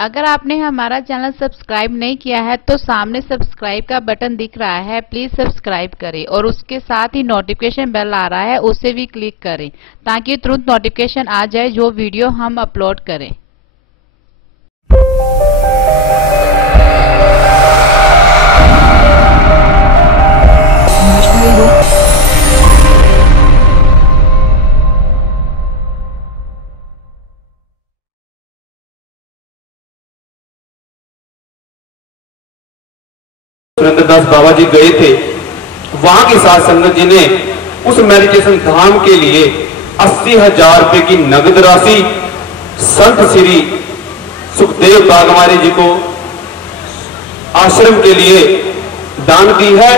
अगर आपने हमारा चैनल सब्सक्राइब नहीं किया है तो सामने सब्सक्राइब का बटन दिख रहा है, प्लीज सब्सक्राइब करें और उसके साथ ही नोटिफिकेशन बेल आ रहा है उसे भी क्लिक करें ताकि तुरंत नोटिफिकेशन आ जाए जो वीडियो हम अपलोड करें। सुरेंद्रदास बाबा जी गए थे, वहां की साध संगत जी ने उस मेडिटेशन धाम के लिए 80,000 रुपए की नगद राशि संत श्री सुखदेव बागमारे जी को आश्रम के लिए दान दी है।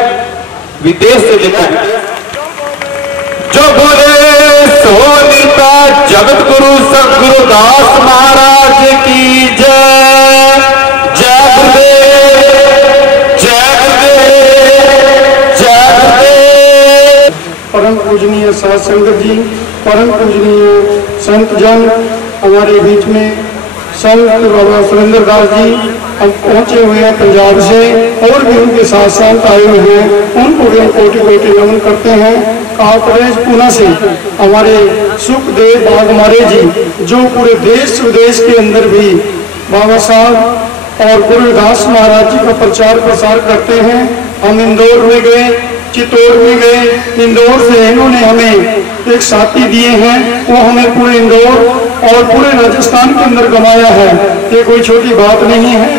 विदेश से देखो जो बोले सोनिता जगत गुरु सदगुरुदास महाराज की जय। जय परम पूजनीय साध संगत जी, परम पूजनीय संत जन हमारे बीच में संत बाबा सुरेंद्रदास जी हम पहुंचे हुए हैं पंजाब से और भी उनके साथ साथ आए हुए हैं, उनको भी हम कोटि कोटि नमन करते हैं। काकरेज पुणे से हमारे सुखदेव बागमारे जी जो पूरे देश विदेश के अंदर भी बाबा साहब और गुरुदास महाराज जी का प्रचार प्रसार करते हैं। हम इंदौर में गए, चित्तौड़ में गए, इंदौर से इन्होंने हमें एक साथी दिए हैं, वो हमें पूरे इंदौर और पूरे राजस्थान के अंदर गवाया है। ये कोई छोटी बात नहीं है।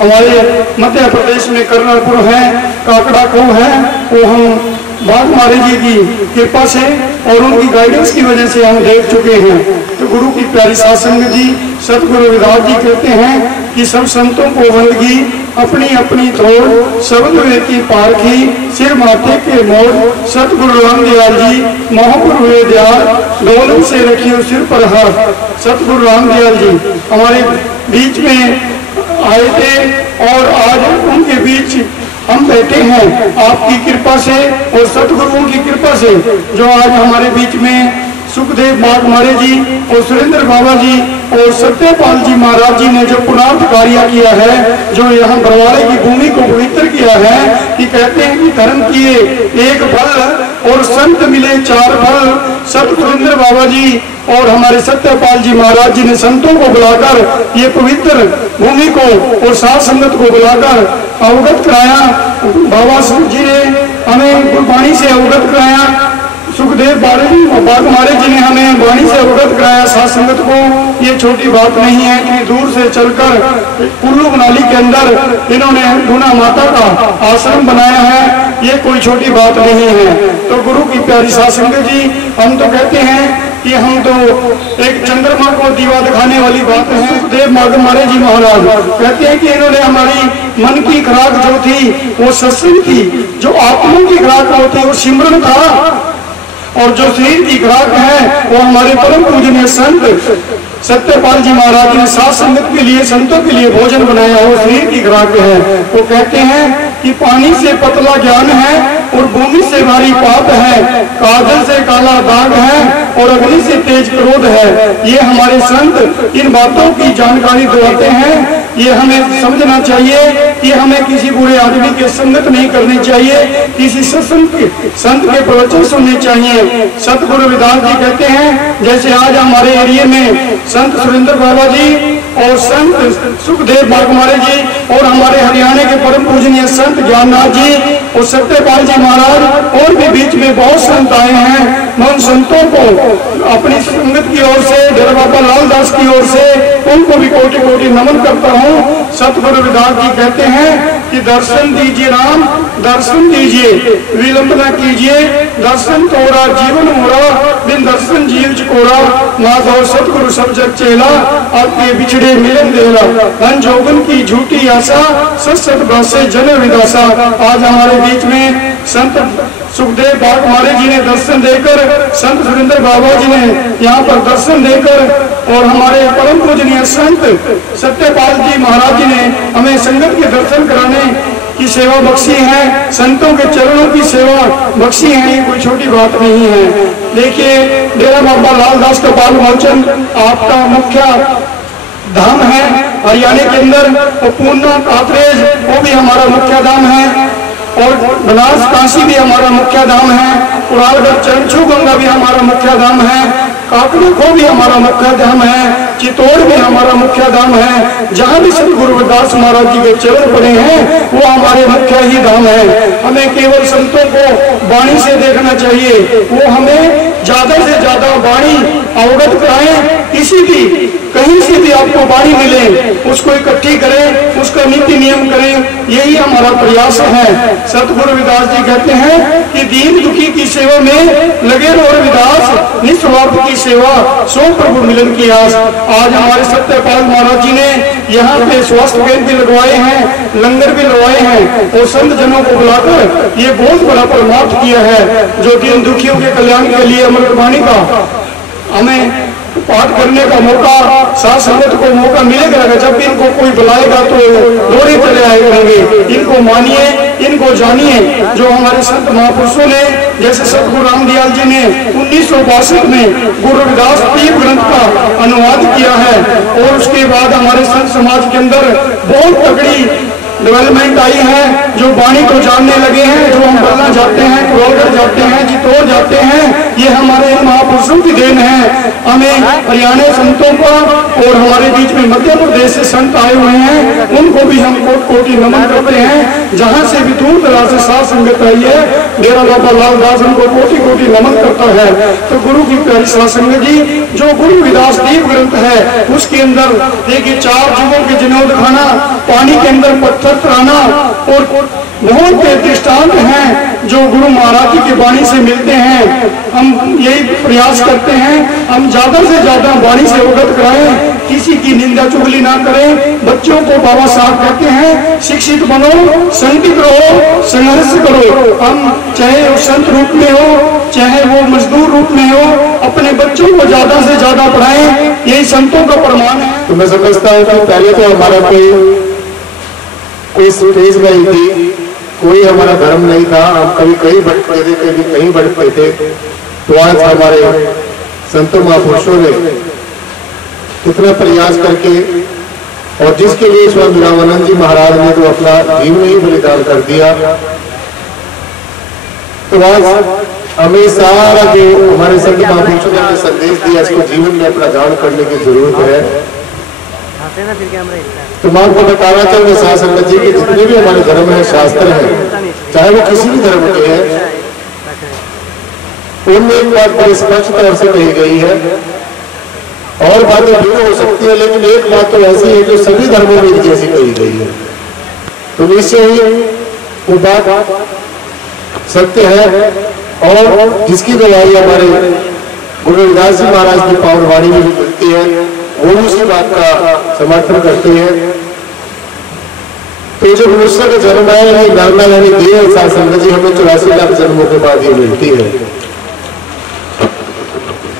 हमारे मध्य प्रदेश में कर्नापुर है, काकड़ा को है, वो हम बागमारे जी की कृपा से और उनकी गाइडेंस की वजह से हम देख चुके हैं। तो गुरु की प्यारी साध संगत जी सतगुरु रविदास जी कहते हैं कि सब संतों को बंदगी अपनी अपनी तोड़ शब्द वे की पारखी सिर माथे के मोड़। सतगुरु रामदयाल जी महापुर हुए दयाल डोलन से रखियो सिर पर हाथ। सतगुरु रामदयाल जी हमारे बीच में आए थे और आज उनके बीच हम बैठे हैं आपकी कृपा से और सतगुरुओं की कृपा से। जो आज हमारे बीच में सुखदेव बागमारे जी और सुरेंद्र बाबा जी और सत्यपाल जी महाराज जी ने जो पुनार्थ कार्य किया है, जो यहाँ बरवाड़े की भूमि को पवित्र किया है कि कहते हैं कि धर्म किए एक फल और संत मिले 4 फल। सतगुरुंद्र बाबा जी और हमारे सत्यपाल जी महाराज जी ने संतों को बुलाकर ये पवित्र भूमि को और साध संगत को बुलाकर अवगत कराया। बाबा जी ने हमें गुरबाणी से अवगत कराया, सुखदेव बागमारे जी ने हमें वाणी से अवगत कराया साध संगत को। ये छोटी बात नहीं है कि दूर से चलकर कुल्लू मनाली के अंदर इन्होंने गुना माता का आश्रम बनाया है, ये कोई छोटी बात नहीं है। तो गुरु की प्यारी साध संगत जी, हम तो कहते हैं कि हम तो एक चंद्रमा को दीवा दिखाने वाली बात है। सुखदेव बागमारे जी महाराज कहते हैं कि इन्होंने हमारी मन की खुराक जो थी वो सत्संग थी, जो आत्मा की खुराक वो थी वो सिमरन था, और जो शरीर की खुराक है वो हमारे परम पूजनीय संत सत्यपाल जी महाराज ने साध संगत के लिए संतों के लिए भोजन बनाया, वो शरीर की खुराक है। वो कहते हैं कि पानी से पतला ज्ञान है और भूमि से भारी पाप है, काजल से काला दाग है और अग्नि से तेज क्रोध है। ये हमारे संत इन बातों की जानकारी दिलाते हैं। ये हमें समझना चाहिए कि हमें किसी बुरे आदमी के संगत नहीं करनी चाहिए, किसी संत के प्रवचन सुनने चाहिए। सतगुरु रविदास जी कहते हैं जैसे आज हमारे एरिया में संत सुरेंद्र बाबा जी और संत सुखदेव बागमारे जी और हमारे हरियाणा के परम पूजनीय संत ज्ञाननाथ जी और सत्यपाल जी महाराज और भी बीच में बहुत संत आए हैं। मैं उन संतों को अपनी संगत की ओर से, डेरा बाबा लालदास की ओर से उनको भी कोटि कोटि नमन करता हूँ। सतगुरु रविदास जी कहते हैं कि दर्शन दीजिए राम, दर्शन दीजिए विलंब न कीजिए, दर्शन तोरा जीवन मोरा, बिन दर्शन जीव चकोरा, माधव सतगुरु सब जग चेला, आपके बिछड़े मिलन देला, धन जोगन की झूठी आशा, सत बासे जन विदासा। आज हमारे बीच में संत सुखदेव बागमारे जी ने दर्शन देकर, संत सुरेंद्र बाबा जी ने यहाँ पर दर्शन देकर और हमारे परम पूजनीय संत सत्यपाल जी महाराज जी ने हमें संगत के दर्शन कराने की सेवा बख्शी है, संतों के चरणों की सेवा बख्शी है। ये कोई छोटी बात नहीं है। देखिए डेरा बाबा लालदास का बाल मोचन आपका मुख्य धाम है हरियाणा के अंदर, और पूर्णा कातरेज वो भी हमारा मुख्य धाम है, और बनारस काशी भी हमारा मुख्य धाम है, कुरालगढ़ चरणछू गंगा भी हमारा मुख्य धाम है, काकड़खो भी हमारा मुख्य धाम है, चित्तौड़ भी हमारा मुख्य धाम है। जहाँ भी श्री गुरु रविदास महाराज जी के चरण पड़े हैं वो हमारे मुख्य ही धाम है। हमें केवल संतों को वाणी से देखना चाहिए, वो हमें ज्यादा से ज्यादा वाणी अवगत कराएं। किसी भी कहीं से भी आपको वाणी मिले उसको इकट्ठी करें, उसका नीति नियम करें, यही हमारा प्रयास है। सतगुरु रविदास जी कहते हैं कि दीन दुखी की सेवा में लगे रहो रविदास, निस्वार्थ की सेवा सो प्रभु मिलन की आस। आज हमारे सत्यपाल महाराज जी ने यहाँ पे स्वास्थ्य केंद्र भी लगवाए हैं, लंगर भी लगवाए हैं, और संत जनों को बुलाकर ये बहुत बड़ा परमार्थ किया है, जो दीन दुखियों के कल्याण के लिए अमृतवाणी का हमें पाठ करने का मौका, साथ संगत को मौका मिलेगा। जब इनको कोई बुलाएगा तो दौड़े चले आए करेंगे। इनको मानिए, इनको जानिए। जो हमारे संत महापुरुषों ने, जैसे सतगुरु रामदयाल जी ने 1962 में गुरु रविदास तीर्थ ग्रंथ का अनुवाद किया है, और उसके बाद हमारे संत समाज के अंदर बहुत तगड़ी डेवलपमेंट आई है। जो वाणी को जानने लगे हैं, जो हम बल्ला जाते हैं, कुरालगढ़ जाते हैं, चित्तौड़ जाते हैं, ये हमारे महापुरुषों की देन है। हमें हरियाणा संतों का और हमारे बीच में मध्य प्रदेश से संत आए हुए हैं, उनको भी हम कोटि कोटि नमन करते हैं। जहाँ से भी दूर दराज से साथ संगत आई है, डेरा बाबा लालदास उनको कोटि कोटि नमन करता है। तो गुरु की प्यारी साथ संगत जी, जो गुरु रविदास दीप ग्रंथ है उसके अंदर देखिए 4 युगों के जिनोद खाना, पानी के अंदर पत्थर तराना, और बहुत दृष्टांत हैं जो गुरु महाराज जी की वाणी से मिलते हैं। हम यही प्रयास करते हैं, हम ज्यादा से ज्यादा वाणी से अवगत कराएं, किसी की निंदा चुगली ना करें। बच्चों को बाबा साहब कहते हैं शिक्षित बनो, संगठित रहो, संघर्ष करो। हम चाहे वो संत रूप में हो, चाहे वो मजदूर रूप में हो, अपने बच्चों को ज्यादा से ज्यादा पढ़ाएं, यही संतों का प्रमाण है। तो मैं समझता हूँ कि पहले तो हमारा कोई स्टेज नहीं थी, कोई हमारा धर्म नहीं था, हम कभी कहीं भटकते थे, कभी कहीं भटकते थे। तो आज हमारे संतों महापुरुषों ने कितना प्रयास करके, और जिसके लिए स्वामी रामानंद जी महाराज ने तो अपना जीवन ही बलिदान कर दिया, तो आज हमें सारा जो हमारे संत महापुरुषों ने संदेश दिया, इसको जीवन में अपना दान करने की जरूरत है। तो मैं आपको बताना चाहूंगा साथ संगत जी के जितने भी हमारे धर्म है, शास्त्र है, चाहे वो किसी भी धर्म के हैं, उनमें एक बात बड़ी स्पष्ट तौर से कही गई है, और बातें भिन्न हो सकती है, लेकिन एक बात तो ऐसी है जो सभी धर्मों में जैसी कही गई है। तो निश्चय ही वो बात सत्य है, और जिसकी गवाही हमारे गुरु रविदास जी महाराज की पावन वाणी में भी मिलती है, वो उसी बात का समर्थन करते हैं। तो जो मनुष्य का जन्म है, ये धर्म यानी देह साथ संगत जी हमें 84 लाख जन्मों के बाद ये मिलती है।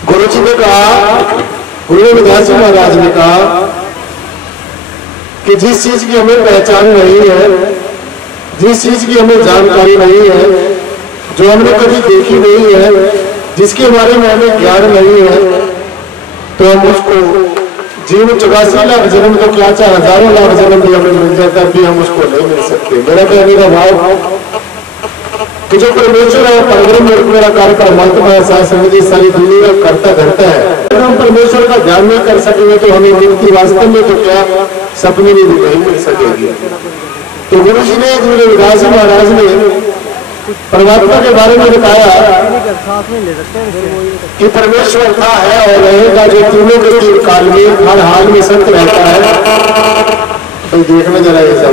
गुरु जी ने कहा, गुरु रविदास जी महाराज ने कहा कि जिस चीज की हमें पहचान नहीं है, जिस चीज की हमें जानकारी नहीं है, जो हमने कभी देखी नहीं है, जिसके बारे में हमें ज्ञान नहीं है, तो हम उसको जीवन 84 लाख जन्म तो क्या चाहे हजारों लाख जन्म भी हमें मिल जाता भी हम उसको नहीं मिल सकते। मेरा कहने का भाव कि जो परमेश्वर है परब्रह्म में मेरा कार्य परमात्मा है, साथ संगत सारी दुनिया करता धरता है। अगर हम परमेश्वर का ध्यान नहीं कर सकेंगे तो हमें मुक्ति वास्तव में तो क्या सपने में भी नहीं मिल सकेगी। तो गुरु जी ने, गुरु रविदास महाराज ने परमात्मा के बारे में बताया कि परमेश्वर था, है और रहेगा, जो तीनों के काल में हर हाल में सत्य रहता है। तो देखना जरा ये सब,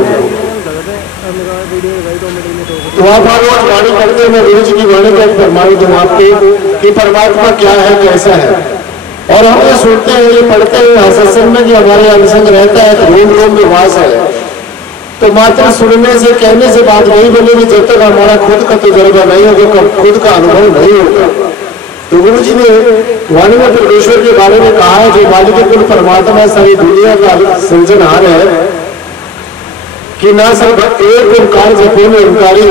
तो आप रोज वाणी करते हैं, मैं गुरु जी की वाणी का प्रमाण दूं आपको कि परमात्मा क्या है, कैसा है। और हम ये सुनते हैं, ये पढ़ते हैं सत्संग में कि हमारे अंग रहता है, तो रोम रोम में वास है। तो मात्र सुनने से, कहने से बात नहीं बनेगी जब तक हमारा खुद का तजुर्बा नहीं होगा, खुद का अनुभव नहीं होगा। तो गुरु जी ने वाणी में परमेश्वर के बारे में कहा है, जो मालिक कुल परमात्मा सारी दुनिया का सृजनहार है, कि ना सब एक ओंकार जपो में ओंकारी,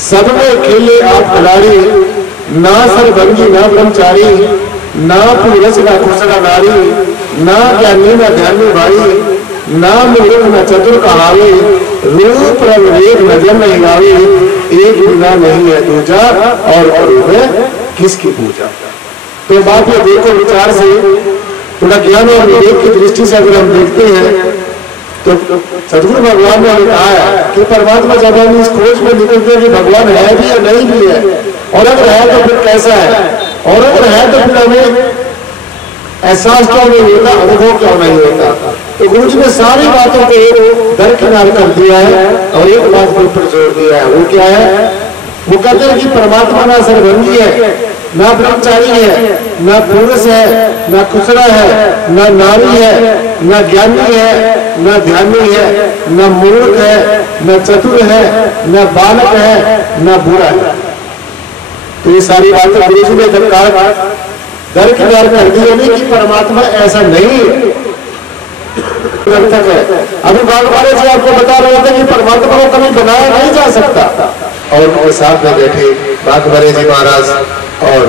सब में खेले आप खिलाड़ी, ना सर्वभंगी ना ब्रह्मचारी, ना पुरस ना खुशना नारी, ना ज्ञानी ना ध्यानी भाई, नाम रूप न चतुर कहावे, रूप रंग वेद नजर नहीं गावे, एक बिना नहीं है दूजा, और रूप है किसकी पूजा। तो बात ये देखो विचार से, थोड़ा ज्ञान और विवेक की दृष्टि से अगर हम देखते हैं तो सदगुरु भगवान ने कहा है कि परमात्मा जब हम इस खोज में निकलते हैं कि भगवान है भी या नहीं भी है, और अगर है तो फिर कैसा है, और अगर है तो फिर हमें एहसास क्यों नहीं होता, अनुभव क्यों नहीं होता। तो गुरु जी ने सारी बातों को दरकिनार कर दिया है और एक बात के ऊपर जोर दिया है। वो क्या है? वो कहते हैं कि परमात्मा ना सर्वंगी है, ना ब्रह्मचारी है, ना पुरुष है, ना कुशला है, ना नारी है, ना ज्ञानी है, ना ध्यानी है, ना मूर्ख है, ना चतुर है, ना बालक है, ना बुरा है। तो ये सारी बातें गुरु जी ने दरकिनार कर दी है कि परमात्मा ऐसा नहीं है। अभी बागवानी जी आपको बता रहे थे कि परमात्मा को कभी बनाया नहीं जा सकता, और उनके साथ में बैठे बागवानी जी महाराज और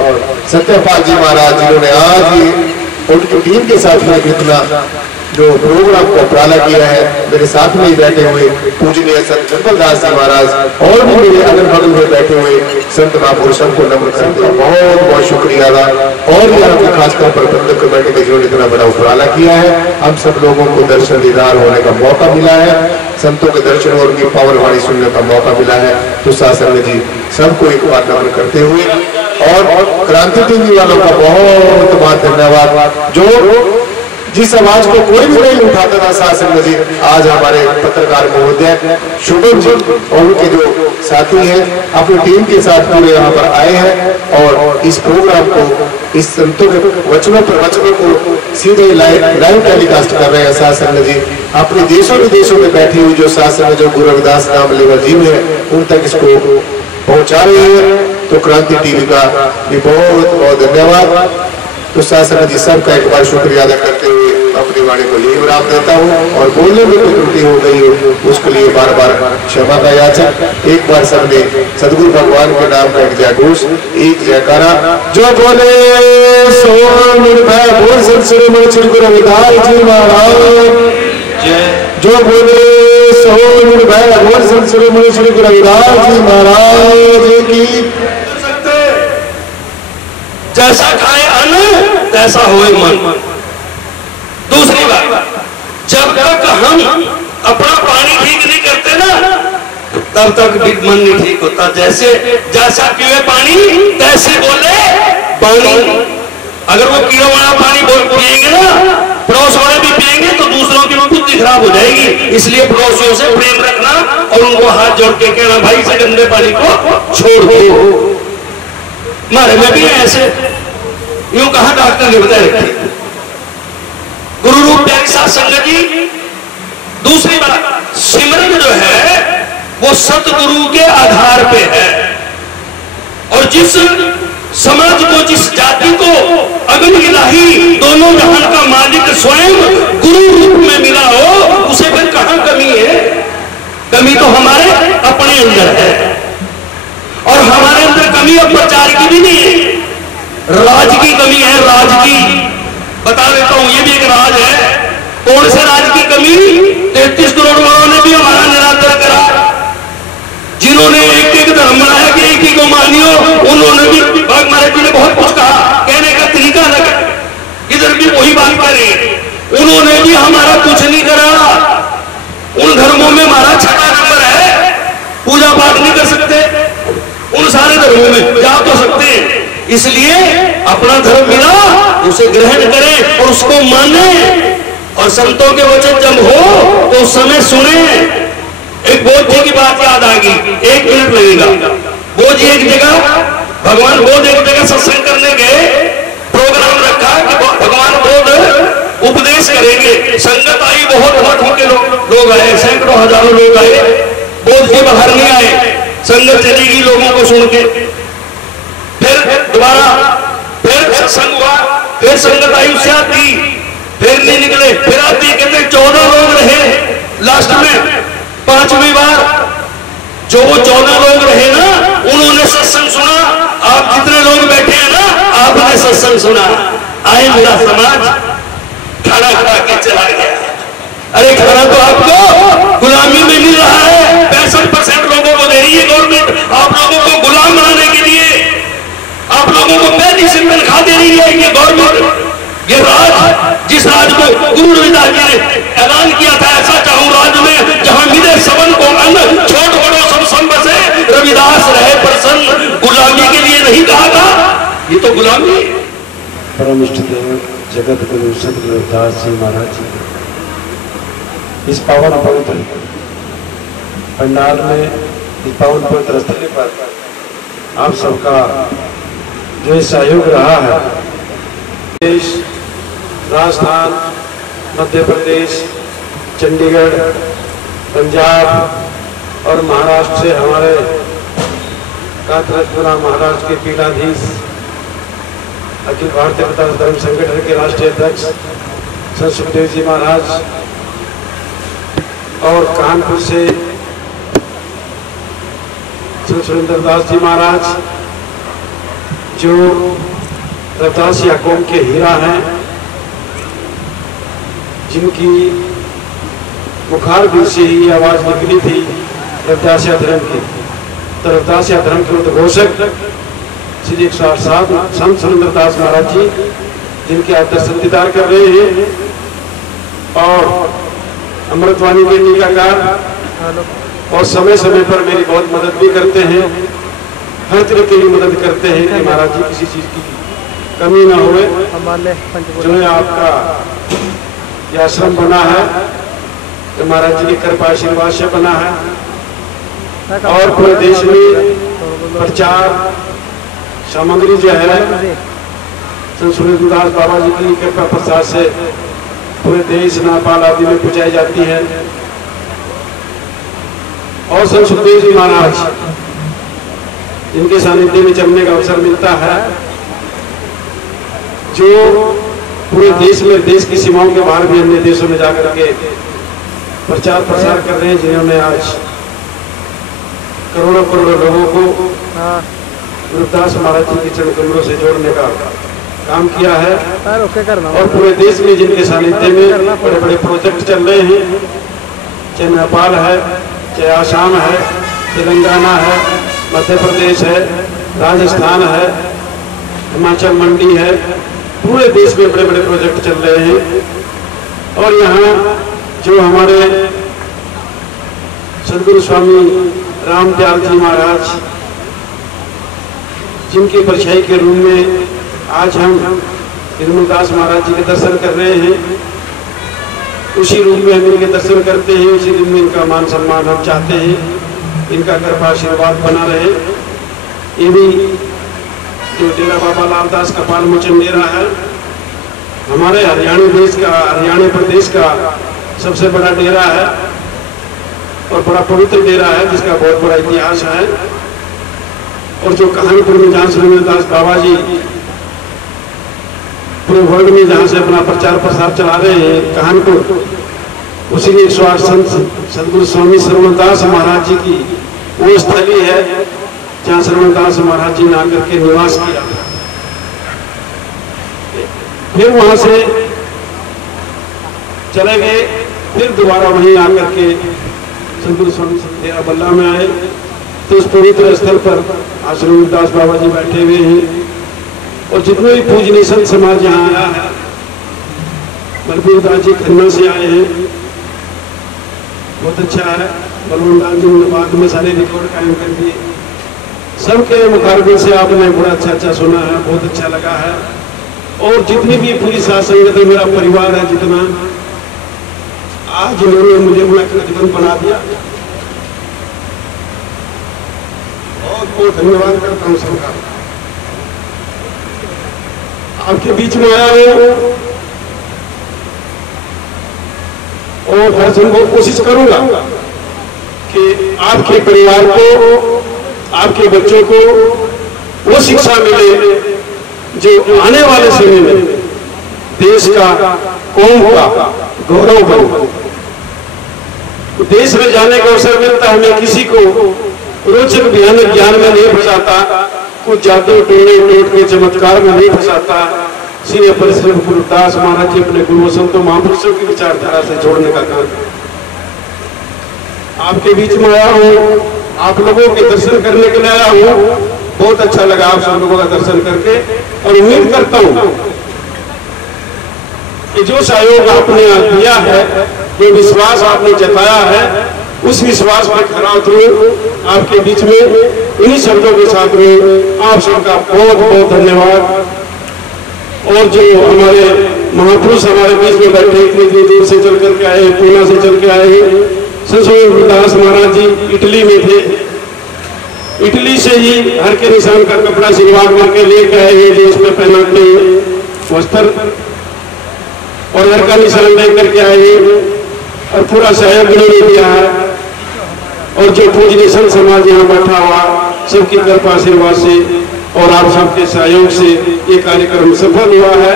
सत्यपाल जी महाराज, जिन्होंने आज ही उनकी टीम के साथ में इतना जो प्रोग्राम को उपराला किया है, मेरे साथ में ही बैठे हुए पूजनीय संत चंद्रदास जी महाराज और भी मेरे अगल बगल में बैठे हुए संत महापुरुषों को नम्र करते हैं, बहुत बहुत शुक्रिया अदा। और यहाँ पे खासकर प्रबंधक कमेटी के जिन्होंने इतना बड़ा उपराला किया है, हम सब लोगों को दर्शन दीदार होने का मौका मिला है, संतों के दर्शन और उनकी पावन वाणी सुनने का मौका मिला है। तो शासन जी सबको एक बार नम्र करते हुए और क्रांति टीवी वालों का बहुत बहुत धन्यवाद, जो जिस आवाज को कोई भी नहीं उठाता था शासन जी, आज हमारे पत्रकार महोदय शुभम जी और उनके जो साथी हैं अपनी टीम के साथ पूरे यहाँ पर आए हैं और इस प्रोग्राम को, इस संतों के वचनों को सीधे लाइव टेलीकास्ट कर रहे हैं। शासन जी अपने देशों विदेशों में बैठी हुई जो शासन जो गुरु रविदास नाम लेवा जीव है उन तक इसको पहुंचा रही है। तो क्रांति टीवी का भी बहुत बहुत धन्यवाद। तो शासन जी सबका एक बार शुक्रिया अदा करते हुए अपनी वाणी को यही विराम देता हूँ, और बोलने में कोई त्रुटि हो गई हो उसके लिए बार बार क्षमा का याचक। एक बार सबने सदगुरु भगवान के नाम का एक जयघोष, एक जयकारा, जो बोले सो निर्भय बोल संत शिरोमणि श्री गुरु रविदास जी महाराज, जो बोले सो निर्भय बोल संत शिरोमणि श्री गुरु रविदास जी महाराज की। जैसा खाए अन्न तैसा होए मन। दूसरी बात, जब तक हम अपना पानी ठीक नहीं करते ना तब तक भी मन नहीं ठीक होता। जैसे जैसा पिए पानी तैसे बोले पानी। अगर वो कीड़ा वाला पानी पिएंगे ना, पड़ोस वाले भी पिएंगे तो दूसरों की बुद्धि खराब हो जाएगी। इसलिए पड़ोसियों से प्रेम रखना और उनको हाथ जोड़ के कहना भाई से गंदे पानी को छोड़ दो। हमारे में भी ऐसे यूं कहा डॉक्टर ने बताया रखी गुरु रूप प्यारी साथ संगत जी। दूसरी बात, सिमरन जो है वो सतगुरु के आधार पे है, और जिस समाज को, जिस जाति को अग्नि इलाही दोनों जहान का मालिक स्वयं गुरु रूप में मिला हो, उसे फिर कहां कमी है? कमी तो हमारे अपने अंदर है, और हमारे अंदर कमी अब प्रचार की भी नहीं है, राज की कमी है। राज की बता देता हूं, ये भी एक राज है। कौन से राज की कमी? 33 करोड़ वालों ने भी हमारा निरादर करा। जिन्होंने एक एक धर्म बनाया कि एक ही को मानियो, उन्होंने भी भाग महाराज जी ने बहुत कुछ कहा, कहने का तरीका अलग। इधर भी वही बात करें, उन्होंने भी हमारा कुछ नहीं करा। उन धर्मों में हमारा 6वां नंबर है, पूजा पाठ नहीं कर सकते। उन सारे धर्मों में जा तो सकते हैं। इसलिए अपना धर्म मिला उसे ग्रहण करें और उसको माने, और संतों के वचन जब हो तो उस समय सुने। एक बोध जी की बात याद आ गई, 1 मिनट लगेगा। बोध जी एक जगह, भगवान बोध एक जगह सत्संग करने गए, प्रोग्राम रखा कि भगवान बोध उपदेश करेंगे। संगत आई, बहुत के लोग आए, सैकड़ों हजारों लोग आए। बोध जी बाहर नहीं आए, संगत चलेगी लोगों को सुन के। फिर दोबारा फिर सत्संग हुआ, फिर संगत आई, उससे आती, फिर नहीं निकले, फिर आती, कहते 14 लोग रहे। लास्ट में 5वीं बार जो वो 14 लोग रहे ना, उन्होंने सत्संग सुना। आप जितने लोग बैठे हैं ना, आपने सत्संग सुना। आए मेरा समाज, खाना खा के चला गया। अरे खाना तो आपको गुलामी में मिल रहा है, 65% लोगों को दे रही है गवर्नमेंट आप लोगों को गुलाम बनाने के लिए। आप लोगों को 35 तनख्वाह दे रही है ये गवर्नमेंट। ये राज, जिस राज को गुरु रविदास जी ने ऐलान किया था, ऐसा चाहूं राज में जहां मिले सबन को अन्न, छोट बड़ो सब संग बसे, रविदास रहे प्रसन्न, गुलामी के लिए नहीं कहा था, ये तो गुलामी। परम इष्ट देव जगत गुरु सतगुरु रविदास जी महाराज जी इस पावन पवित्र पंडाल में, इस पावन पवित्र स्थल पर आप सबका जो सहयोग रहा है, देश, राजस्थान, मध्य प्रदेश, चंडीगढ़, पंजाब और महाराष्ट्र से हमारे कातरपुरा महाराष्ट्र के पीठाधीश अखिल भारतीय धर्म संगठन के राष्ट्रीय अध्यक्ष संत सुखदेव जी महाराज और कानपुर से संत सुरेंद्र दास जी महाराज जो रविदासिया कौम के हीरा हैं, जिनकी मुखार भी से ही आवाज निकली थी रविदासिया धर्म की, तो रविदासिया धर्म के उद्घोषक श्री 108 संत सुरेंद्र दास महाराज जी, जिनके आप दर्शन दीदार कर रहे हैं, और अमृतवाणी के टीकाकार और समय समय पर मेरी बहुत मदद भी करते हैं, हर तरह की मदद करते हैं कि महाराज जी किसी चीज की कमी ना होए। जो है आपका यह आश्रम बना है तो महाराज जी की कृपा आशीर्वाद से बना है, और पूरे देश में प्रचार सामग्री जो है संत सुरेंद्र दास बाबा जी की कृपा प्रसाद से पूरे देश नेपाल आदि में पहुंचाई जाती है। और संत सुखदेव जी महाराज, इनके सानिध्य में चलने का अवसर मिलता है, जो पूरे देश में, देश की सीमाओं के बाहर भी अन्य देशों में जाकर के प्रचार प्रसार कर रहे हैं, जिन्होंने आज करोड़ों करोड़ों लोगों को रविदास महाराज जी के चरण कमलों से जोड़ने का काम किया है। और पूरे देश में जिनके सानिध्य में बड़े बड़े प्रोजेक्ट चल रहे हैं, चाहे नेपाल है, चाहे आसाम है, तेलंगाना है, मध्य प्रदेश है, राजस्थान है, हिमाचल मंडी है, पूरे देश में बड़े बड़े प्रोजेक्ट चल रहे हैं। और यहाँ जो हमारे सदगुरु स्वामी रामदयाल जी महाराज, जिनकी परछाई के रूप में आज हम निर्मल दास महाराज जी के दर्शन कर रहे हैं, उसी रूप में हम इनके दर्शन करते हैं, उसी रूप में इनका मान सम्मान हम चाहते हैं, इनका कृपा आशीर्वाद बना रहे। ये भी जो डेरा बाबा लालदास का पाल मोचन डेरा है, हमारे हरियाणा प्रदेश का सबसे बड़ा डेरा है और बड़ा पवित्र डेरा है, जिसका बहुत बड़ा इतिहास है। और जो कानपुर में जहाँ सुरेंद्र दास बाबा जी पूरे वर्ल्ड में जहाँ से अपना प्रचार प्रसार चला रहे हैं, कानपुर, उसी 108 संत सदगुरु स्वामी श्रवणदास महाराज जी की वो स्थली है जहाँ श्रवणदास महाराज जी ने आकर के निवास किया था। फिर वहां से चले गए, फिर दोबारा वहीं आकर के सदगुरु स्वामी डेरा बल्ला में आए, तो उस पवित्र स्थल पर आश्रम दास बाबा जी बैठे हुए हैं। और जितने भी पूजनीय संत समाज यहाँ आया है, बलबीर दास जी खन्ना से आए हैं, बहुत अच्छा है। बलवंत दास जी ने बाद में सारे रिकॉर्ड कायम कर दिए। सबके मुखारबिन से आपने बड़ा अच्छा सुना है, बहुत अच्छा लगा है। और जितनी भी पूरी साथ संगत है, मेरा परिवार है जितना, आज इन्होंने मुझे अपना कृतज्ञ बना दिया, बहुत बहुत धन्यवाद करता हूँ सबका। आपके बीच में आया हूँ और हर संभव कोशिश करूंगा कि आपके परिवार को, आपके बच्चों को वो शिक्षा मिले जो आने वाले समय में देश का, कौम का गौरव बने। देश में जाने का अवसर मिलता है, मैं किसी को रोचक भयानक ज्ञान में नहीं फंसाता, कुछ जादू टोने टोट के चमत्कार में नहीं फंसाता। श्री परिश्रम गुरुदास महाराज जी अपने गुरु संतों महापुरुषों की विचारधारा से जोड़ने का काम। आपके बीच में आया हूँ, आप लोगों के दर्शन करने के लिए आया हूँ। बहुत अच्छा लगा आप सब लोगों का दर्शन करके, और उम्मीद करता हूँ कि जो सहयोग आपने दिया है, जो विश्वास आपने जताया है, उस विश्वास पर खरा उतरूं आपके बीच में। इन्हीं शब्दों के साथ में आप सबका बहुत बहुत धन्यवाद। और जो हमारे महापुरुष हमारे बीच में बैठे, इतनी दूर से चल करके आए, पूना से चल के आए, संत गुरुदास महाराज जी इटली में थे। इटली से ही हर के निशान का कपड़ा सिलवा करके लेके आए, ये जो उसमें पहना के वस्त्र और हर का निशान लेकर के आए, और पूरा सहयोग उन्होंने दिया है। और जो पूजनीय संत समाज यहाँ बैठा हुआ, सबकी कृपा आशीर्वाद से और आप सबके सहयोग से ये कार्यक्रम सफल हुआ है।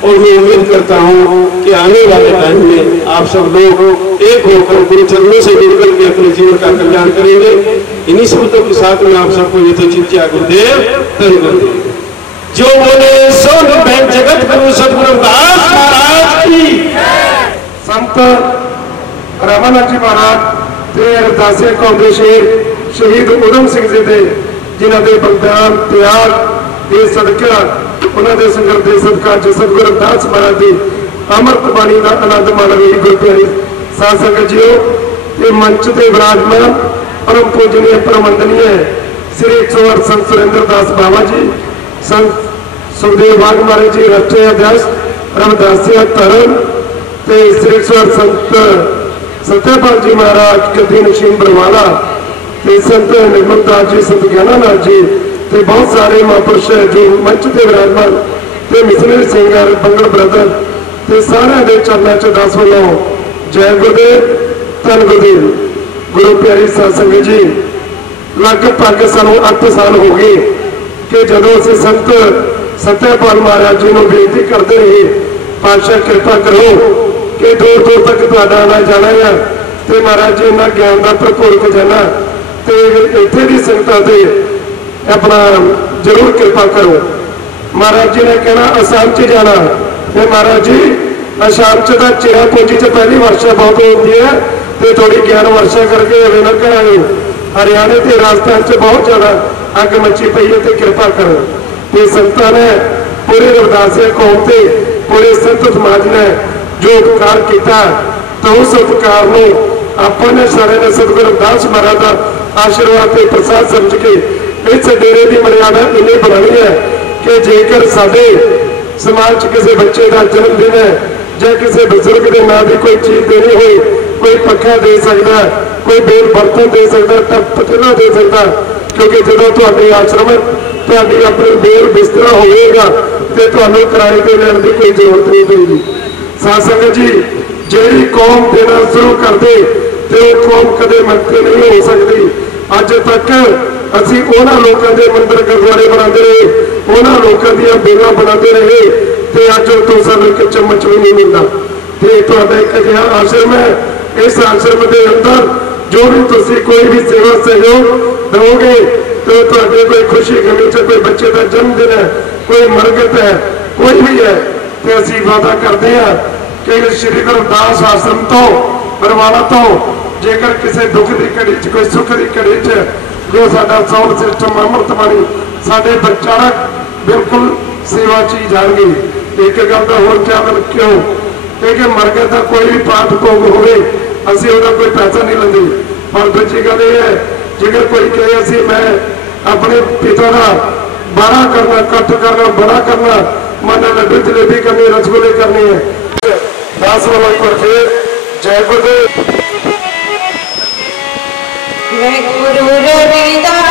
और मैं उम्मीद करता हूँ कि आने वाले टाइम में आप सब लोग एक होकर गुरु चरणों से जुड़कर के अपने जीवन का कल्याण करेंगे। इन्हीं शब्दों के साथ में आप सबको ये तो चिंत्या गुरुदेव धन गुरुदेव। जो बोले सो निभे जगत गुरु सतगुरु दास महाराज की। संत रामानंद जी महाराज ते अरदासे कौम के शेर शहीद उधम सिंह जी दे, जिन्हों के बलिदान त्याग के सदका, उन्होंने संघर्ष के सदका जो सतगुरु रविदास महाराज की अमृत बाणी का आनंद माण रही। गुरु प्यारी साध संगत जीओ, ये मंच से विराजमान परम पूजनीय परमवंदनीय श्री 108 संत सुरेंद्र दास बाबा जी, संत सुखदेव बाग महाराज जी राष्ट्रीय अध्यक्ष रविदासिया तरन, श्री 108 संत सत्यपाल जी महाराज गद्दी नशीन बरवाला, संत निर्मल दास जी, संत ज्ञानानाथ जी, ते बहुत सारे महापुरुष है जो मंच से विराजमान, मिशनरी सिंगर बंगल ब्रदर, ते सारे दे चरणों च दास वालों जय गुरुदेव धन गुरुदेव। गुरु प्यारी साध संगत जी, लगभग सानू 8 साल हो गए कि जदों असीं संत सत्यपाल महाराज जी को बेनती करते रहे, पातशाह कृपा करो कि दूर दूर तक तुहाडा आना जाना है, तो महाराज जी इन्ना ज्ञान का भरपूर खजाना, तो इत्थे दी संगतां ते अपना जरूर कृपा करो। महाराज जी ने कहना आसाम च जाना, तो महाराज जी आसाम च चिरा पूंजी च पहली वर्षा बहुत होती है, तो थोड़ी ज्ञान वर्षा करके न कराओ। हरियाणे के राजस्थान च बहुत ज्यादा अग मची पई है, तो कृपा करो। तो संतां ने पूरे रविदासिया कौम से पूरे संत समाज ने जो उपकार किया, तो उस उपकार को अपने सारे ने सतगुरु रविदास महाराज का आशीर्वाद के प्रसाद समझ के इस डेरे की मर्यादा इन्हें बनानी है कि जेकर साडे समाज किसी बच्चे का जन्मदिन है, या किसी बुजुर्ग के नाम की कोई चीज देनी हो, कोई पक्खा दे सकता, कोई बेल बर्तन दे सकता, टप पतीला दे सकता, क्योंकि जो तुहाडे आश्रम तुहाडी अपनी बेल बिस्तरा होगा, तो तुहानूं किराए ते लैण की कोई जरूरत नहीं पेगी। साध संगत जी, जिहड़ी कौम देना शुरू कर दे तो कौम कदे मंत्री नहीं हो सकती। अज तक असीं उन्हां लोकां दे मंदिर गुरुद्वारे बनाते रहे, उन्हां लोकां दीयां बेलां बनाते रहे, तो अज तो सानूं एक चम्मच भी नहीं मिलता। तो तुहाडा एक अजिहा आश्रम है, इस आश्रम के अंदर जो भी तुसीं कोई भी सेवा सहयोग दोगे, तो तुहाडे कोई खुशी गमी च कोई बच्चे का जन्मदिन है, कोई मरगत है, कोई भी है, तो असीं वादा करते हैं कि श्री गुरु रविदास आश्रम तो बरवाला तो जेकर किसी दुख की घड़ी च कोई सुख की घड़ी च जो साडा साउंड सिस्टम अमृत बाणी साडे प्रचारक बिल्कुल सेवा च जाएंगे। एक गल का होर ख्याल क्यों कि मरगत का कोई भी पाठ भोग होवे असीं उहदा कोई पैसा नहीं लेंदे, पर दूजी गल यह है जेकर कोई कहे असीं मैं अपने पिता का बड़ा करना, कट करना, बड़ा करना, मन लड्डू जलेबी करनी, रसगुल्ले करनी है, दास वाला एक बार फिर जय गुरुदेव। गुरु रविदास